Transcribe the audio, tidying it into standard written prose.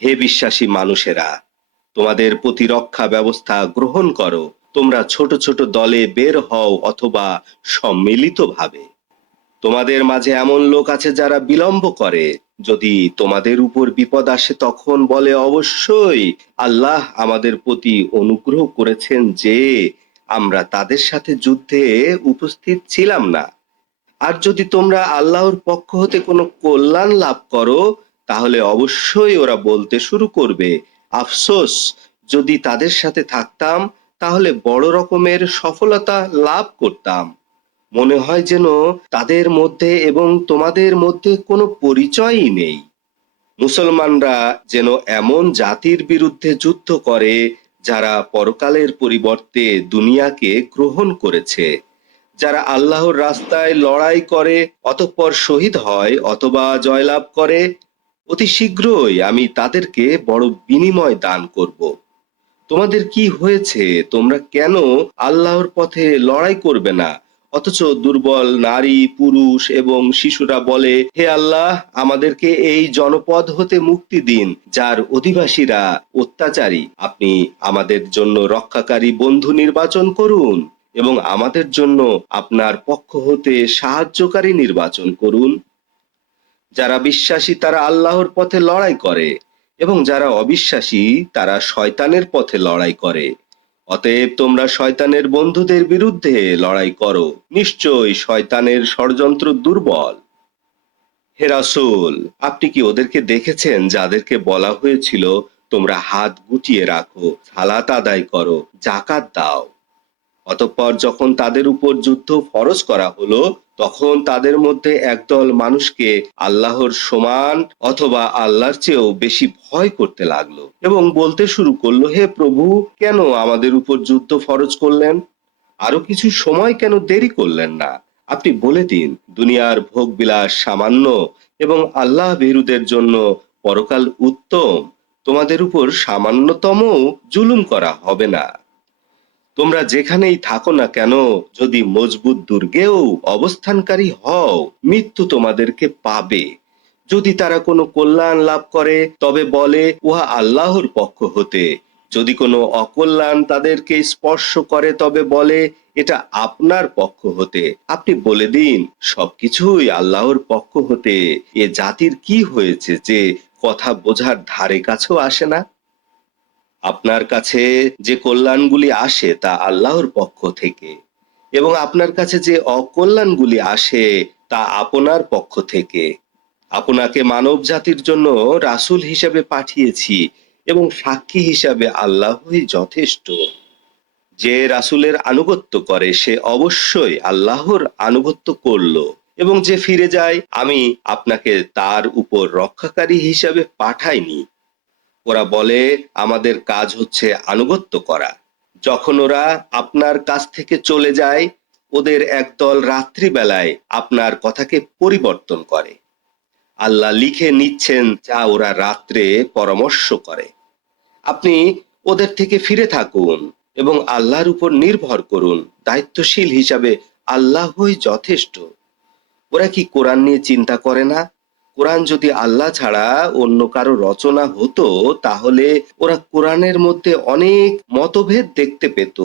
হে বিশ্বাসী মানুষেরা, তোমাদের প্রতিরক্ষা ব্যবস্থা গ্রহণ করো। তোমরা ছোট ছোট দলে বের হও অথবা সম্মিলিতভাবে। তোমাদের মাঝে এমন লোক আছে যারা বিলম্ব করে। যদি তোমাদের উপর বিপদ আসে তখন বলে, অবশ্যই আল্লাহ আমাদের প্রতি অনুগ্রহ করেছেন যে আমরা তাদের সাথে যুদ্ধে উপস্থিত ছিলাম না। আর যদি তোমরা আল্লাহর পক্ষ হতে কোনো কল্যাণ লাভ করো, তাহলে অবশ্যই ওরা বলতে শুরু করবে, আফসোস, যদি তাদের সাথে থাকতাম তাহলে বড় রকমের সফলতা লাভ করতাম। মনে হয় যেন তাদের মধ্যে এবং তোমাদের মধ্যে কোনো পরিচয়ই নেই। মুসলমানরা যেন এমন জাতির বিরুদ্ধে যুদ্ধ করে যারা পরকালের পরিবর্তে দুনিয়াকে গ্রহণ করেছে, যারা আল্লাহর রাস্তায় লড়াই করে অতঃপর শহীদ হয় অথবা জয়লাভ করে। অতি শীঘ্রই আমি তাদেরকে বড় বিনিময় দান করব। তোমাদের কি হয়েছে? তোমরা কেন আল্লাহর পথে লড়াই করবে না? অথচ দুর্বল নারী, পুরুষ এবং শিশুরা বলে, হে আল্লাহ, আমাদেরকে এই জনপদ হতে মুক্তি দিন যার অধিবাসীরা অত্যাচারী। আপনি আমাদের জন্য রক্ষাকারী বন্ধু নির্বাচন করুন এবং আমাদের জন্য আপনার পক্ষ হতে সাহায্যকারী নির্বাচন করুন। যারা বিশ্বাসী তারা আল্লাহর পথে লড়াই করে এবং যারা অবিশ্বাসী তারা শয়তানের পথে লড়াই করে। অতএব তোমরা শয়তানের বন্ধুদের বিরুদ্ধে লড়াই করো, নিশ্চয়ই শয়তানের ষড়যন্ত্র দুর্বল। হে রাসূল, আপনি কি ওদেরকে দেখেছেন যাদেরকে বলা হয়েছিল, তোমরা হাত গুটিয়ে রাখো, সালাত আদায় করো, যাকাত দাও? অতঃপর যখন তাদের উপর যুদ্ধ ফরজ করা হলো, তখন তাদের মধ্যে একদল মানুষকে আল্লাহর সমান অথবা আল্লাহর চেয়েও বেশি ভয় করতে লাগলো এবং বলতে শুরু করলো, হে প্রভু, কেন আমাদের উপর যুদ্ধ ফরজ করলেন? আরো কিছু সময় কেন দেরি করলেন না? আপনি বলে দিন, দুনিয়ার ভোগ বিলাস সামান্য এবং আল্লাহ ভীরুদের জন্য পরকাল উত্তম। তোমাদের উপর সামান্যতম জুলুম করা হবে না। তোমরা যেখানেই থাকো না কেন, যদি মজবুত দুর্গেও অবস্থানকারী হও, মৃত্যু তোমাদেরকে পাবে। যদি তারা কোনো কল্যাণ লাভ করে তবে বলে, উহা আল্লাহর পক্ষ হতে। যদি কোনো অকল্যাণ তাদেরকে স্পর্শ করে তবে বলে, এটা আপনার পক্ষ হতে। আপনি বলে দিন, সবকিছুই আল্লাহর পক্ষ হতে। এ জাতির কি হয়েছে যে কথা বোঝার ধারে কাছেও আসে না? আপনার কাছে যে কল্যাণগুলি আসে তা আল্লাহর পক্ষ থেকে, এবং আপনার কাছে যে অকল্যাণগুলি আসে তা আপনার পক্ষ থেকে। আপনাকে মানব জাতির জন্য রাসূল হিসেবে পাঠিয়েছি এবং সাক্ষী হিসাবে আল্লাহই যথেষ্ট। যে রাসূলের আনুগত্য করে সে অবশ্যই আল্লাহর আনুগত্য করলো, এবং যে ফিরে যায় আমি আপনাকে তার উপর রক্ষাকারী হিসাবে পাঠাইনি। ওরা বলে, আমাদের কাজ হচ্ছে আনুগত্য করা। যখন ওরা আপনার কাছ থেকে চলে যায়, ওদের একদল রাত্রিবেলায় আপনার কথাকে পরিবর্তন করে। আল্লাহ লিখে নিচ্ছেন যা ওরা রাত্রে পরামর্শ করে। আপনি ওদের থেকে ফিরে থাকুন এবং আল্লাহর উপর নির্ভর করুন। দায়িত্বশীল হিসাবে আল্লাহই যথেষ্ট। ওরা কি কোরআন নিয়ে চিন্তা করে না? কোরআন যদি আল্লাহ ছাড়া অন্য কারো রচনা হতো তাহলে ওরা কোরআনের মধ্যে অনেক মতভেদ দেখতে পেত।